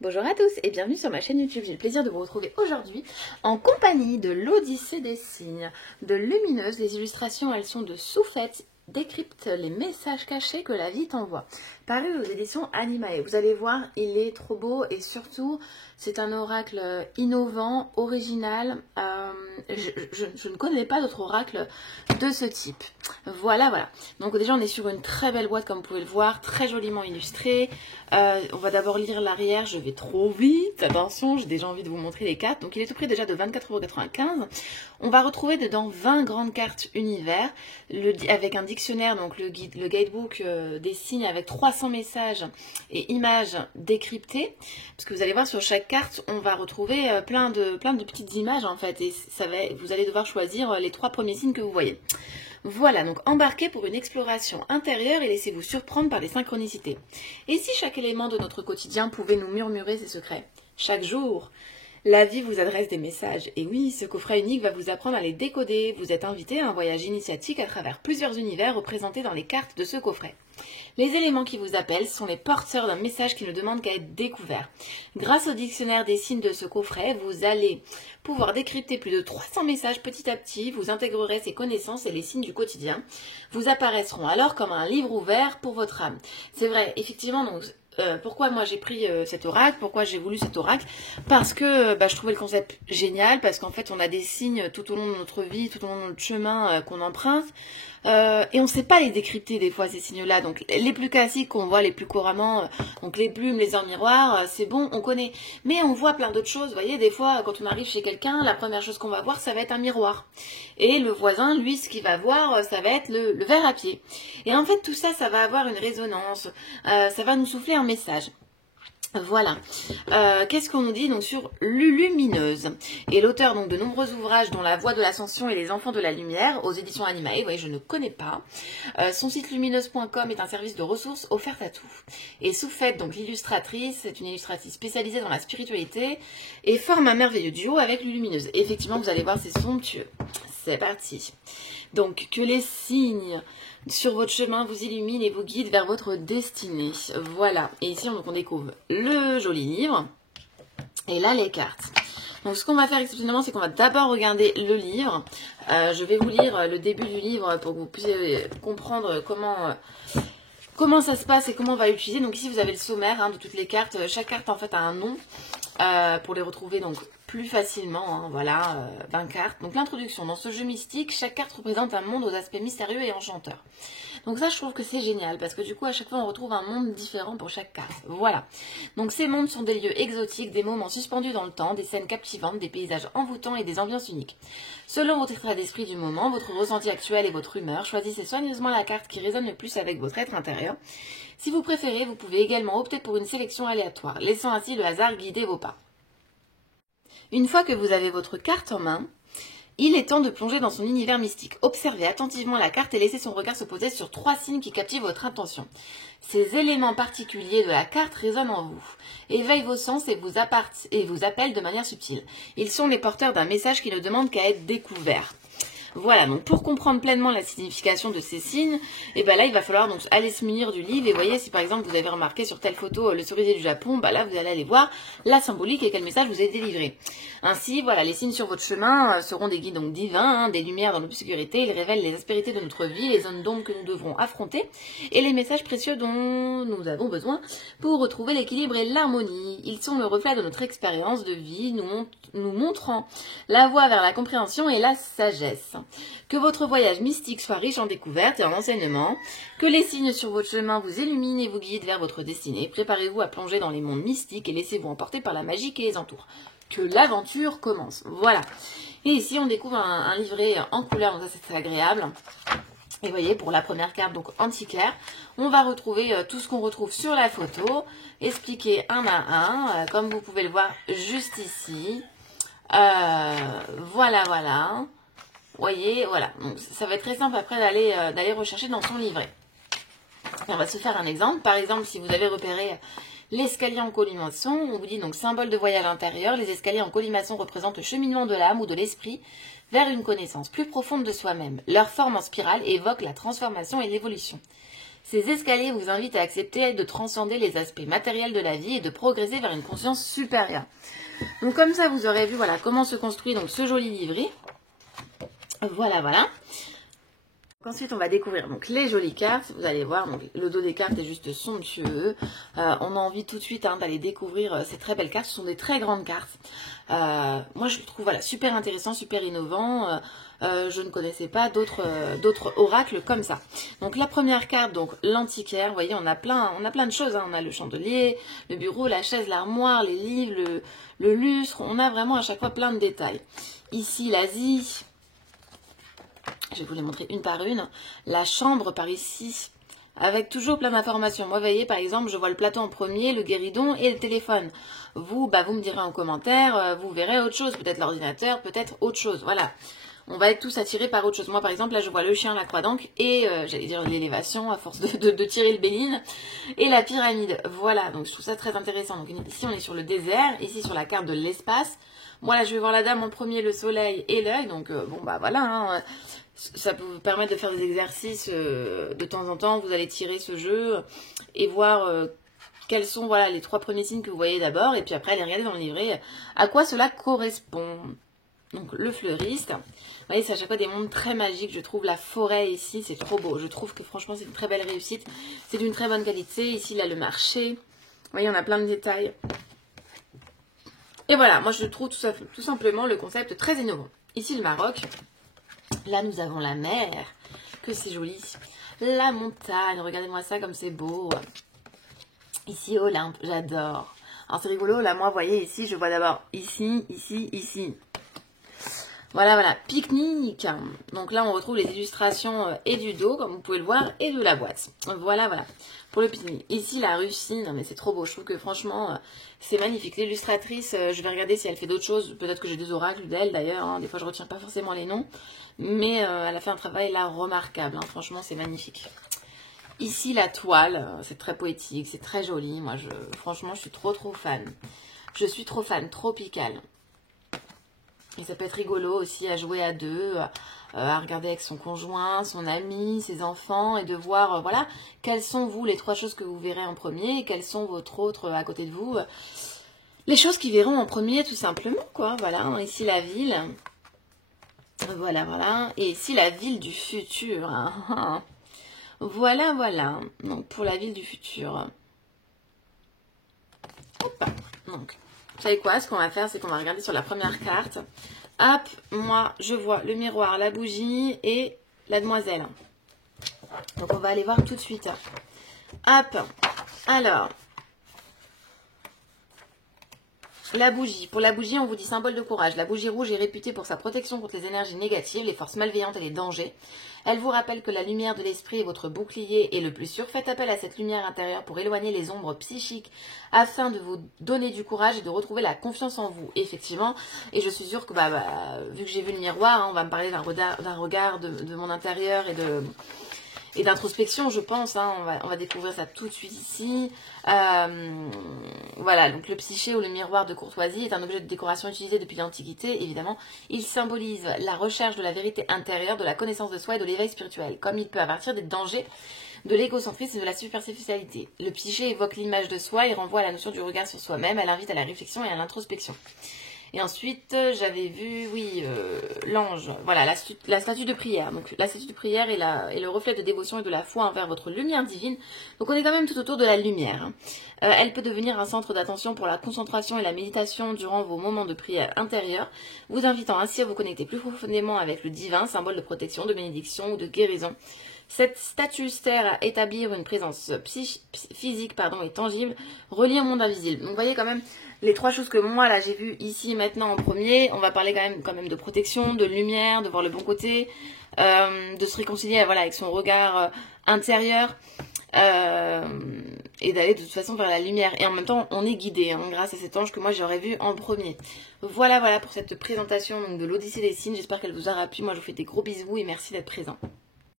Bonjour à tous et bienvenue sur ma chaîne YouTube. J'ai le plaisir de vous retrouver aujourd'hui en compagnie de l'Odyssée des signes de Lumineuse. Les illustrations, elles sont de Soufette, décrypte les messages cachés que la vie t'envoie. Paru aux éditions Animae. Vous allez voir, il est trop beau et surtout, c'est un oracle innovant, original. Je ne connais pas d'autre oracle de ce type. Voilà. Donc déjà, on est sur une très belle boîte, comme vous pouvez le voir, très joliment illustrée. On va d'abord lire l'arrière, je vais trop vite, attention, j'ai déjà envie de vous montrer les cartes. Donc il est tout prix déjà de 24,95 €. On va retrouver dedans 20 grandes cartes univers, avec un dictionnaire, donc le guidebook des signes avec 300 messages et images décryptées. Parce que vous allez voir, sur chaque carte, on va retrouver plein de petites images en fait. Et vous allez devoir choisir les 3 premiers signes que vous voyez. Voilà, donc embarquez pour une exploration intérieure et laissez-vous surprendre par les synchronicités. Et si chaque élément de notre quotidien pouvait nous murmurer ses secrets? Chaque jour, la vie vous adresse des messages. Et oui, ce coffret unique va vous apprendre à les décoder. Vous êtes invité à un voyage initiatique à travers plusieurs univers représentés dans les cartes de ce coffret. Les éléments qui vous appellent sont les porteurs d'un message qui ne demande qu'à être découvert. Grâce au dictionnaire des signes de ce coffret, vous allez pouvoir décrypter plus de 300 messages petit à petit. Vous intégrerez ces connaissances et les signes du quotidien vous apparaîtront alors comme un livre ouvert pour votre âme. C'est vrai, effectivement, donc pourquoi moi j'ai pris cet oracle, pourquoi j'ai voulu cet oracle? Parce que je trouvais le concept génial, parce qu'en fait on a des signes tout au long de notre vie, tout au long de notre chemin qu'on emprunte, et on ne sait pas les décrypter des fois ces signes-là. Donc les plus classiques qu'on voit les plus couramment, donc les plumes, les heures miroirs, c'est bon, on connaît. Mais on voit plein d'autres choses, vous voyez, des fois quand on arrive chez quelqu'un, la première chose qu'on va voir, ça va être un miroir. Et le voisin, lui, ce qu'il va voir, ça va être le verre à pied. Et en fait tout ça, ça va avoir une résonance, ça va nous souffler un message. Voilà. Qu'est-ce qu'on nous dit donc sur Lumineuse? Et l'auteur donc de nombreux ouvrages dont La Voie de l'Ascension et Les Enfants de la Lumière aux éditions Animae. Vous voyez, je ne connais pas. Son site lumineuse.com est un service de ressources offert à tout. Et Soufette, donc l'illustratrice, c'est une illustratrice spécialisée dans la spiritualité et forme un merveilleux duo avec Lumineuse. Et effectivement, vous allez voir, c'est somptueux. C'est parti. Donc, que les signes sur votre chemin vous illuminent et vous guident vers votre destinée. Voilà. Et ici, donc, on découvre le joli livre. Et là, les cartes. Donc, ce qu'on va faire exceptionnellement, c'est qu'on va d'abord regarder le livre. Je vais vous lire le début du livre pour que vous puissiez comprendre comment ça se passe et comment on va l'utiliser. Donc ici, vous avez le sommaire de toutes les cartes. Chaque carte, en fait, a un nom pour les retrouver donc plus facilement. Voilà, 20 cartes. Donc l'introduction. Dans ce jeu mystique, chaque carte représente un monde aux aspects mystérieux et enchanteurs. Donc ça, je trouve que c'est génial parce que du coup, à chaque fois, on retrouve un monde différent pour chaque carte. Voilà. Donc ces mondes sont des lieux exotiques, des moments suspendus dans le temps, des scènes captivantes, des paysages envoûtants et des ambiances uniques. Selon votre état d'esprit du moment, votre ressenti actuel et votre humeur, choisissez soigneusement la carte qui résonne le plus avec votre être intérieur. Si vous préférez, vous pouvez également opter pour une sélection aléatoire, laissant ainsi le hasard guider vos pas. Une fois que vous avez votre carte en main, il est temps de plonger dans son univers mystique. Observez attentivement la carte et laissez son regard se poser sur 3 signes qui captivent votre attention. Ces éléments particuliers de la carte résonnent en vous, éveillent vos sens et vous appellent de manière subtile. Ils sont les porteurs d'un message qui ne demande qu'à être découvert. Voilà, donc pour comprendre pleinement la signification de ces signes, et là il va falloir donc aller se munir du livre. Et voyez, si par exemple vous avez remarqué sur telle photo le cerisier du Japon, là vous allez aller voir la symbolique et quel message vous est délivré. Ainsi, voilà, les signes sur votre chemin seront des guides donc divins, des lumières dans l'obscurité. Ils révèlent les aspérités de notre vie, les zones d'ombre que nous devrons affronter et les messages précieux dont nous avons besoin pour retrouver l'équilibre et l'harmonie. Ils sont le reflet de notre expérience de vie, nous montrant la voie vers la compréhension et la sagesse. Que votre voyage mystique soit riche en découvertes et en enseignements, que les signes sur votre chemin vous illuminent et vous guident vers votre destinée. Préparez-vous à plonger dans les mondes mystiques et laissez-vous emporter par la magie qui les entoure. Que l'aventure commence. Voilà. Et ici, on découvre un livret en couleur, donc ça c'est agréable. Et vous voyez, pour la première carte, donc anti-clair, on va retrouver tout ce qu'on retrouve sur la photo, expliqué un à un, comme vous pouvez le voir juste ici. Voilà. Vous voyez, voilà. Donc ça va être très simple après d'aller rechercher dans son livret. On va se faire un exemple. Par exemple, si vous avez repéré l'escalier en colimaçon, on vous dit donc symbole de voyage intérieur. Les escaliers en colimaçon représentent le cheminement de l'âme ou de l'esprit vers une connaissance plus profonde de soi-même. Leur forme en spirale évoque la transformation et l'évolution. Ces escaliers vous invitent à accepter de transcender les aspects matériels de la vie et de progresser vers une conscience supérieure. Donc comme ça, vous aurez vu voilà, comment se construit donc, ce joli livret. Voilà, voilà. Ensuite, on va découvrir donc les jolies cartes. Vous allez voir, donc, le dos des cartes est juste somptueux. On a envie tout de suite d'aller découvrir ces très belles cartes. Ce sont des très grandes cartes. Moi, je trouve voilà, super intéressant, super innovant. Je ne connaissais pas d'autres oracles comme ça. Donc la première carte, donc l'antiquaire. Vous voyez, on a plein de choses. Hein. On a le chandelier, le bureau, la chaise, l'armoire, les livres, le lustre. On a vraiment à chaque fois plein de détails. Ici, l'Asie. Je vais vous les montrer une par une. La chambre par ici, avec toujours plein d'informations. Moi, vous voyez, par exemple, je vois le plateau en premier, le guéridon et le téléphone. Vous, vous me direz en commentaire, vous verrez autre chose. Peut-être l'ordinateur, peut-être autre chose. Voilà. On va être tous attirés par autre chose. Moi, par exemple, là, je vois le chien, la croix d'encre et, j'allais dire, l'élévation à force de tirer le béline et la pyramide. Voilà, donc je trouve ça très intéressant. Donc ici, on est sur le désert, ici sur la carte de l'espace. Moi, là, je vais voir la dame en premier, le soleil et l'œil. Donc, bon, voilà, hein. Ça peut vous permettre de faire des exercices de temps en temps. Vous allez tirer ce jeu et voir quels sont voilà, les 3 premiers signes que vous voyez d'abord. Et puis après, allez regarder dans le livret à quoi cela correspond. Donc le fleuriste. Vous voyez, c'est à chaque fois des mondes très magiques. Je trouve la forêt ici, c'est trop beau. Je trouve que franchement, c'est une très belle réussite. C'est d'une très bonne qualité. Ici, là, le marché. Vous voyez, on a plein de détails. Et voilà, moi, je trouve tout simplement le concept très innovant. Ici, le Maroc. Là, nous avons la mer, que c'est joli. La montagne, regardez-moi ça comme c'est beau. Ici, Olympe, j'adore. Alors, c'est rigolo, là, moi, vous voyez, ici, je vois d'abord ici, ici, ici. Voilà, voilà, pique-nique. Donc là, on retrouve les illustrations et du dos, comme vous pouvez le voir, et de la boîte. Voilà, voilà, pour le pique-nique. Ici, la Russie, non mais c'est trop beau. Je trouve que franchement, c'est magnifique. L'illustratrice, je vais regarder si elle fait d'autres choses. Peut-être que j'ai des oracles d'elle, d'ailleurs. Hein. Des fois, je retiens pas forcément les noms. Mais elle a fait un travail là remarquable. Hein. Franchement, c'est magnifique. Ici, la toile, c'est très poétique, c'est très joli. Moi, franchement, je suis trop fan. Je suis trop fan, tropical. Et ça peut être rigolo aussi à jouer à deux, à regarder avec son conjoint, son ami, ses enfants, et de voir, voilà, quelles sont, vous, les 3 choses que vous verrez en premier, et quelles sont votre autre à côté de vous. Les choses qu'ils verront en premier, tout simplement, quoi. Voilà, ici la ville. Voilà, voilà. Et ici la ville du futur. Hein. Voilà, voilà. Donc, pour la ville du futur. Hop. Donc, vous savez quoi, ce qu'on va faire, c'est qu'on va regarder sur la première carte. Hop, moi, je vois le miroir, la bougie et la demoiselle. Donc, on va aller voir tout de suite. Hop, alors, la bougie. Pour la bougie, on vous dit symbole de courage. La bougie rouge est réputée pour sa protection contre les énergies négatives, les forces malveillantes et les dangers. Elle vous rappelle que la lumière de l'esprit est votre bouclier et le plus sûr. Faites appel à cette lumière intérieure pour éloigner les ombres psychiques afin de vous donner du courage et de retrouver la confiance en vous. Effectivement, et je suis sûre que vu que j'ai vu le miroir, hein, on va me parler d'un regard de mon intérieur et d'introspection, je pense. Hein, on va découvrir ça tout de suite ici. Voilà, donc le psyché ou le miroir de courtoisie est un objet de décoration utilisé depuis l'Antiquité. Évidemment, il symbolise la recherche de la vérité intérieure, de la connaissance de soi et de l'éveil spirituel. Comme il peut avertir des dangers de l'égocentrisme et de la superficialité. Le psyché évoque l'image de soi et renvoie à la notion du regard sur soi-même. Elle invite à la réflexion et à l'introspection. Et ensuite, j'avais vu, oui, l'ange. Voilà, la statue de prière. Donc, la statue de prière est le reflet de dévotion et de la foi envers votre lumière divine. Donc, on est quand même tout autour de la lumière. Hein. Elle peut devenir un centre d'attention pour la concentration et la méditation durant vos moments de prière intérieure, vous invitant ainsi à vous connecter plus profondément avec le divin, symbole de protection, de bénédiction ou de guérison. Cette statue sert à établir une présence physique et tangible, reliée au monde invisible. Donc, vous voyez quand même les 3 choses que moi, là, j'ai vues ici, maintenant, en premier. On va parler quand même de protection, de lumière, de voir le bon côté, de se réconcilier avec son regard intérieur et d'aller de toute façon vers la lumière. Et en même temps, on est guidé grâce à cet ange que moi, j'aurais vu en premier. Voilà pour cette présentation donc, de l'Odyssée des signes. J'espère qu'elle vous aura plu. Moi, je vous fais des gros bisous et merci d'être présent.